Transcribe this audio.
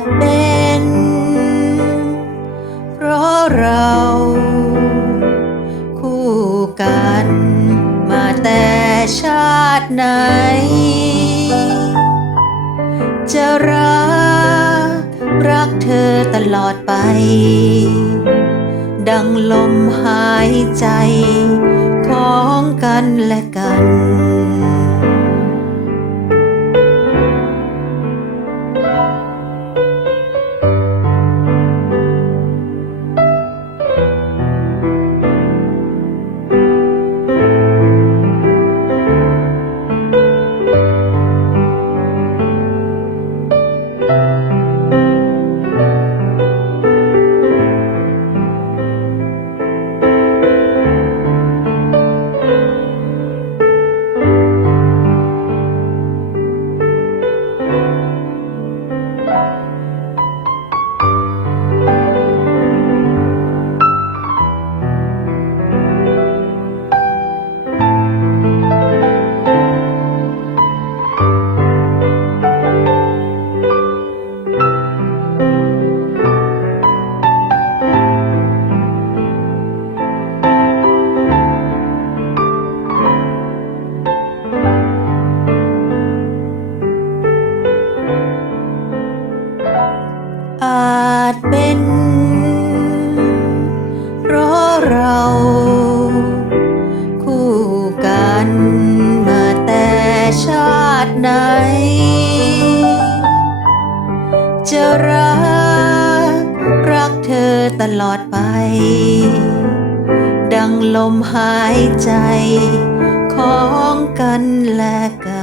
จเป็นเพราะเราคู่กันมาแต่ชาติไหน จะรัก รักเธอตลอดไป ดังลมหายใจของกันและกัน อาจเป็นเพราะเราคู่กันมาแต่ชาติไหน จะรักรักเธอตลอดไป ดังลมหายใจของกันและกัน